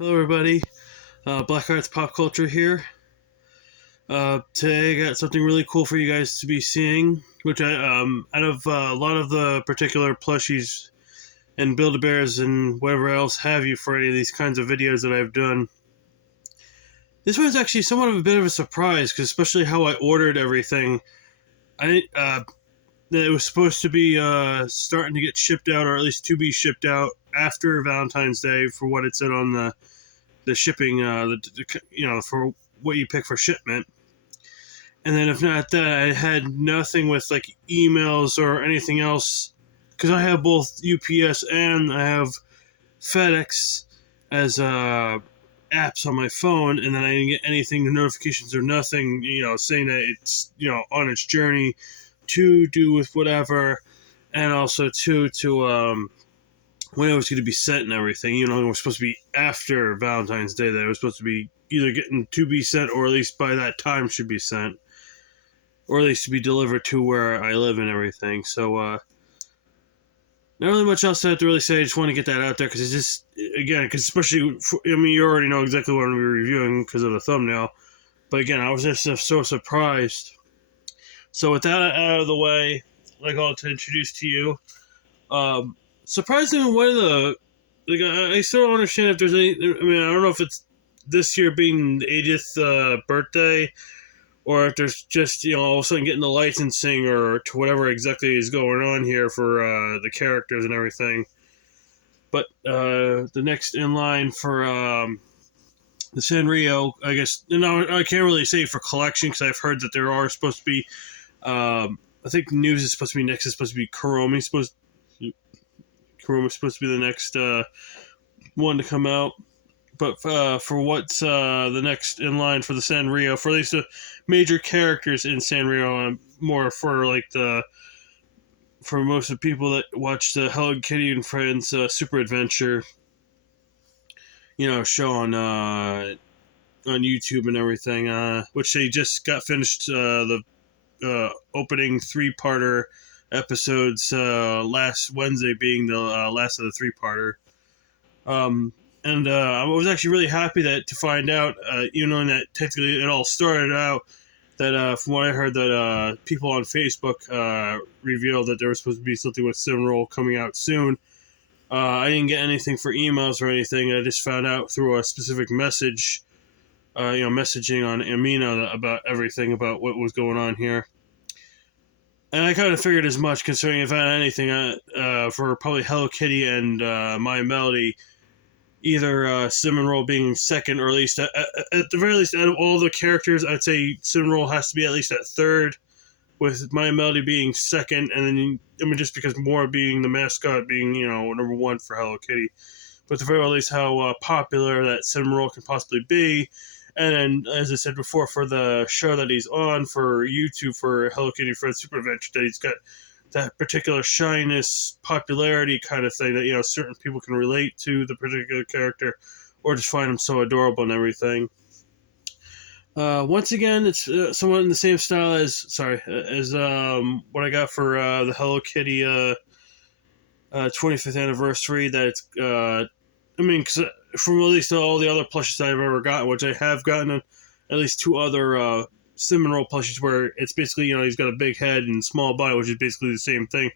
Hello, everybody. Black Arts Pop Culture here. Today, I got something really cool for you guys to be seeing. Which out of a lot of the particular plushies and Build-A-Bears and whatever else have you for any of these kinds of videos that I've done, this one's actually somewhat of a bit of a surprise, because especially how I ordered everything. It was supposed to be starting to get shipped out, or at least to be shipped out after Valentine's Day, for what it said on the shipping, for what you pick for shipment. And then if not that, I had nothing with like emails or anything else, because I have both UPS and I have FedEx as apps on my phone, and then I didn't get anything, no notifications or nothing, saying that it's on its journey to do with whatever, and also to when it was going to be sent and everything. It was supposed to be after Valentine's Day that it was supposed to be either getting to be sent, or at least by that time should be sent, or at least to be delivered to where I live and everything. So, not really much else I have to really say. I just want to get that out there, because it's just, again, because especially, you already know exactly what I'm going to be reviewing because of the thumbnail. But again, I was just so surprised. So with that out of the way, I'll to introduce to you, surprisingly, one of the, I still don't understand if there's any, I don't know if it's this year being the 80th birthday, or if there's just, all of a sudden getting the licensing or to whatever exactly is going on here for the characters and everything. But the next in line for the Sanrio, I guess, I can't really say for collection, because I've heard that there are supposed to be, I think news is supposed to be next, is supposed to be Kuromi's supposed to be the next one to come out. But for what's the next in line for the Sanrio, for at least the major characters in Sanrio, more for for most of the people that watch the Hello Kitty and Friends Super Adventure, show on YouTube and everything, which they just got finished the opening 3-parter episodes last Wednesday, being the last of the 3-parter. And I was actually really happy to find out, knowing that technically it all started out, that from what I heard, that people on Facebook revealed that there was supposed to be something with Cinnamomroll coming out soon. I didn't get anything for emails or anything. I just found out through a specific message, messaging on Amino about everything about what was going on here. And I kind of figured as much, considering if I had anything for probably Hello Kitty and My Melody, either Cinnamomroll being second, or at least at the very least, out of all the characters, I'd say Cinnamomroll has to be at least at third, with My Melody being second, and then just because more being the mascot, being number one for Hello Kitty. But at the very least, how popular that Cinnamomroll can possibly be. And then, as I said before, for the show that he's on for YouTube for Hello Kitty Friends Super Adventure, that he's got that particular shyness, popularity kind of thing that, certain people can relate to the particular character, or just find him so adorable and everything. Once again, it's somewhat in the same style as what I got for the Hello Kitty 25th anniversary. That it's, because from at least all the other plushes I've ever gotten, which I have gotten at least 2 other Cinnamomroll plushies, where it's basically, he's got a big head and small body, which is basically the same thing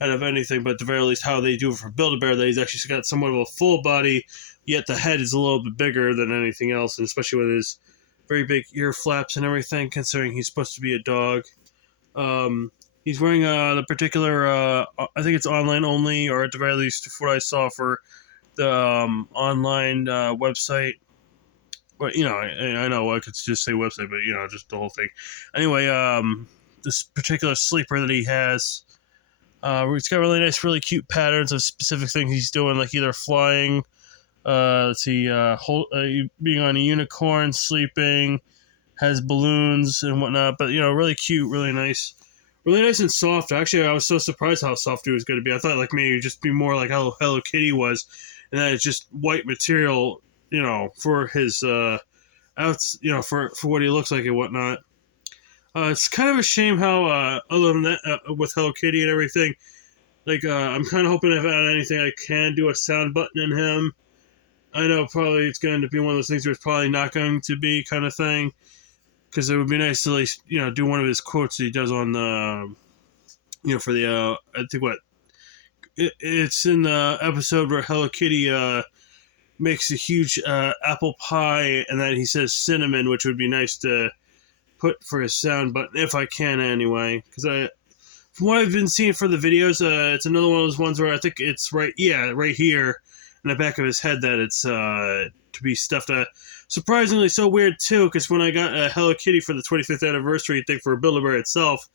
out of anything, but at the very least how they do it for Build-A-Bear, that he's actually got somewhat of a full body, yet the head is a little bit bigger than anything else, and especially with his very big ear flaps and everything, considering he's supposed to be a dog. He's wearing the particular, I think it's online only, or at the very least what I saw for the online website. But, I know I could just say website, but, just the whole thing. Anyway, this particular sleeper that he has, it's got really nice, really cute patterns of specific things he's doing, like either flying, being on a unicorn, sleeping, has balloons and whatnot, but, really cute, really nice and soft. Actually, I was so surprised how soft it was going to be. I thought, maybe it'd just be more like how Hello Kitty was, and that it's just white material, for his outs, for what he looks like and whatnot. It's kind of a shame how, other than that, with Hello Kitty and everything, I'm kind of hoping if I had anything, I can do a sound button in him. I know probably it's going to be one of those things where it's probably not going to be kind of thing, because it would be nice to at least, do one of his quotes that he does on the, for the, I think it's in the episode where Hello Kitty makes a huge apple pie, and then he says cinnamon, which would be nice to put for his sound, but if I can anyway, because from what I've been seeing for the videos, it's another one of those ones where I think it's right here in the back of his head that it's to be stuffed. Surprisingly so weird too, because when I got Hello Kitty for the 25th anniversary thing for Build-A-Bear itself,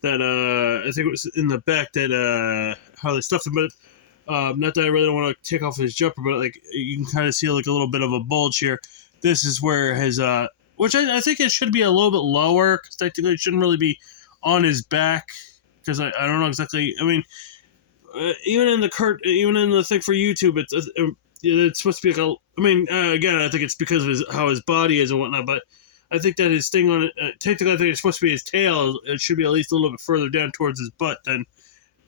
that I think it was in the back that how they stuffed him, but not that I really don't want to take off his jumper, but like you can kind of see like a little bit of a bulge here. This is where his which I think it should be a little bit lower, because technically it shouldn't really be on his back, because I don't know exactly. I mean, even in the thing for YouTube, it's supposed to be like a. I mean, again, I think it's because of how his body is and whatnot, but I think that his thing on it, technically, I think it's supposed to be his tail. It should be at least a little bit further down towards his butt than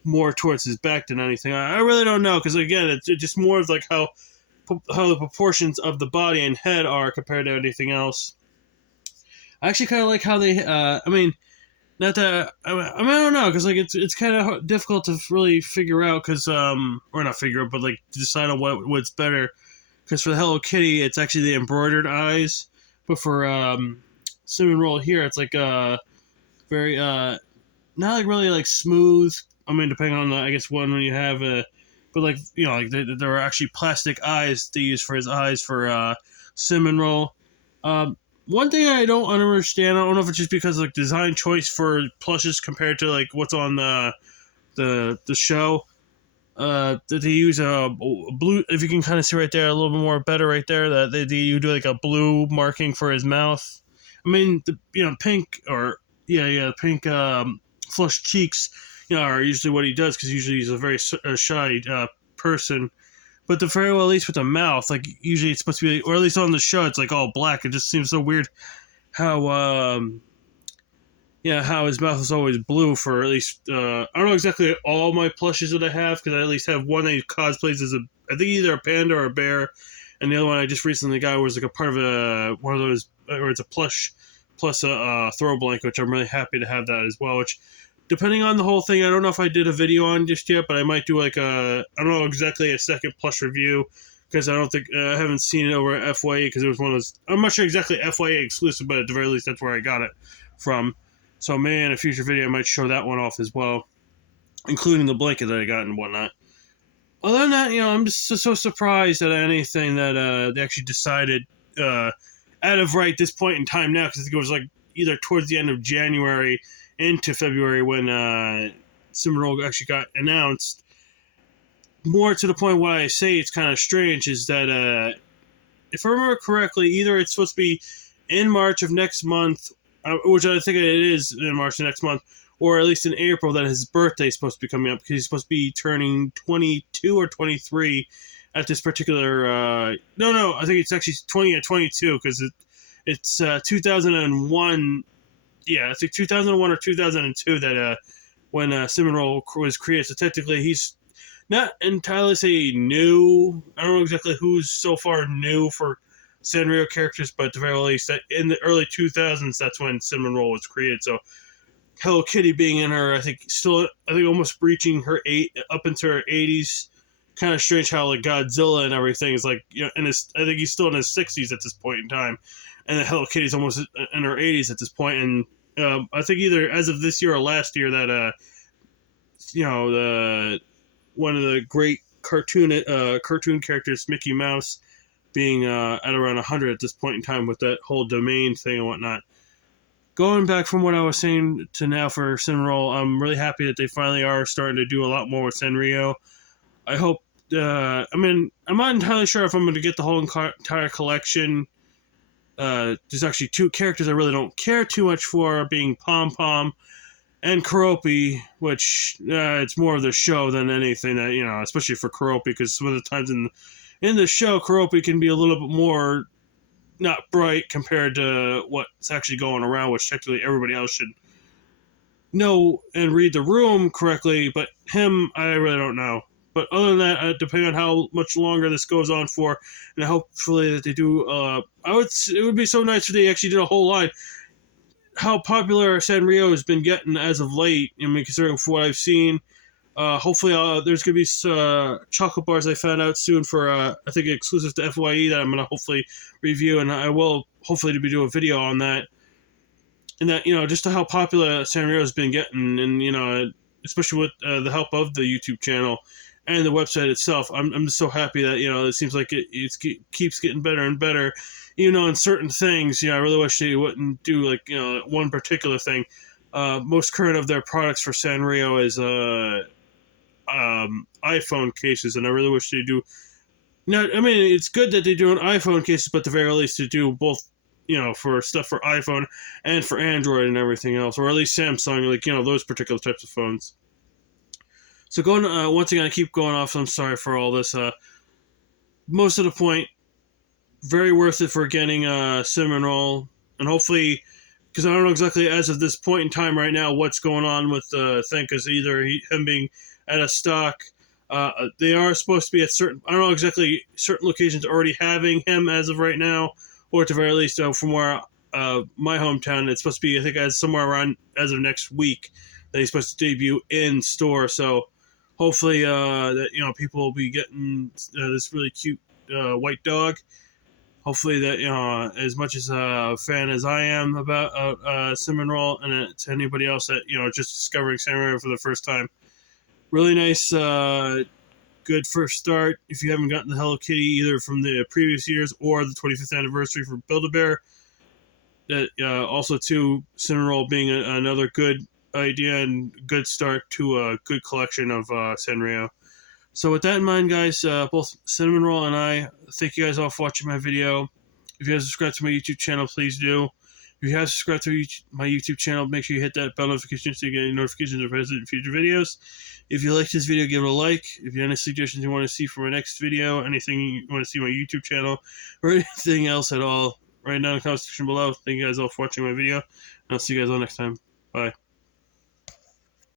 more towards his back than anything. I really don't know, because again, it's just more of like how the proportions of the body and head are compared to anything else. I actually kind of like how they. I mean, not that I don't know, because like it's kind of difficult to really figure out, because or not figure out, but like decide on what's better. Because for the Hello Kitty, it's actually the embroidered eyes, but for Cinnamomroll here, it's like very not like really like smooth. I mean, depending on the I guess one when you have but like like there are actually plastic eyes they use for his eyes for Cinnamomroll. One thing I don't understand, I don't know if it's just because of like design choice for plushes compared to like what's on the show. That they use a blue, if you can kind of see right there a little bit more better right there, that they do like a blue marking for his mouth. I mean, the pink or pink flushed cheeks, are usually what he does, because usually he's a very shy person. But the very well, at least with the mouth, like usually it's supposed to be, or at least on the show, it's like all black. It just seems so weird how how his mouth is always blue for at least I don't know exactly all my plushes that I have, because I at least have one that he cosplays as I think either a panda or a bear, and the other one I just recently got was like a part of one of those, or it's a plush plus a throw blanket, which I'm really happy to have that as well. Which, depending on the whole thing, I don't know if I did a video on just yet, but I might do like I don't know exactly a second plush review, because I don't think I haven't seen it over at FYE, because it was one of those, I'm not sure exactly FYE exclusive, but at the very least that's where I got it from. So maybe in a future video I might show that one off as well, including the blanket that I got and whatnot. Other than that, I'm just so surprised at anything that they actually decided out of right this point in time now, because I think it was like either towards the end of January into February when Cinnamomroll actually got announced. More to the point, what I say it's kind of strange is that if I remember correctly, either it's supposed to be in March of next month, which I think it is in March of next month, or at least in April, that his birthday is supposed to be coming up, because he's supposed to be turning 22 or 23 at this particular. No, I think it's actually 20 or 22, because it's 2001. Yeah, I think 2001 or 2002 that when Cinnamomroll was created. So technically, he's not entirely say new. I don't know exactly who's so far new for Sanrio characters, but at the very least, that in the early 2000s, that's when Cinnamomroll was created. So Hello Kitty being in her, I think almost reaching her up into her 80s. Kind of strange how like Godzilla and everything is like, I think he's still in his 60s at this point in time, and Hello Kitty's almost in her 80s at this point. And I think either as of this year or last year that the one of the great cartoon characters, Mickey Mouse, being at around 100 at this point in time with that whole domain thing and whatnot. Going back from what I was saying to now for Cinnamomroll, I'm really happy that they finally are starting to do a lot more with Sanrio. I hope. I'm not entirely sure if I'm going to get the whole entire collection. There's actually two characters I really don't care too much for, being Pom Pom and Keroppi, which it's more of the show than anything that, especially for Keroppi, because some of the times in the show, Keroppi can be a little bit more not bright compared to what's actually going around, which technically everybody else should know and read the room correctly, but him, I really don't know. But other than that, depending on how much longer this goes on for, and hopefully that they do, it would be so nice if they actually did a whole line. How popular Sanrio has been getting as of late, I mean, considering for what I've seen. Hopefully, there's going to be chocolate bars I found out soon for, I think, exclusive to FYE that I'm going to hopefully review, and I will hopefully do a video on that. And that, just how popular Sanrio has been getting, and, especially with the help of the YouTube channel and the website itself. I'm just so happy that, it seems like it keeps getting better and better. Even though in certain things, I really wish they wouldn't do, like, one particular thing. Most current of their products for Sanrio is iPhone cases, and I really wish they do. Now, I mean, it's good that they do an iPhone cases, but at the very least to do both, for stuff for iPhone and for Android and everything else, or at least Samsung, like, those particular types of phones. So going, once again, I keep going off, so I'm sorry for all this. Most of the point, very worth it for getting Cinnamomroll, and hopefully, because I don't know exactly as of this point in time right now what's going on with the thing, because either him being out of stock, they are supposed to be at certain, I don't know exactly, certain locations already having him as of right now, or at the very least, from where my hometown, it's supposed to be, I think, as somewhere around as of next week that he's supposed to debut in store. So hopefully, that people will be getting this really cute white dog. Hopefully that, as much as a fan as I am about Cinnamomroll, and to anybody else that, just discovering Sanrio for the first time, really nice, good first start. If you haven't gotten the Hello Kitty either from the previous years or the 25th anniversary for Build-A-Bear, that also too, Cinnamomroll being another good idea and good start to a good collection of Sanrio. So with that in mind, guys, both Cinnamomroll and I thank you guys all for watching my video. If you haven't subscribed to my YouTube channel, please do. If you have subscribed to my YouTube channel, make sure you hit that bell notification so you get any notifications of future videos. If you like this video, give it a like. If you have any suggestions you want to see for my next video, anything you want to see on my YouTube channel, or anything else at all, write down in the comment section below. Thank you guys all for watching my video, and I'll see you guys all next time. Bye.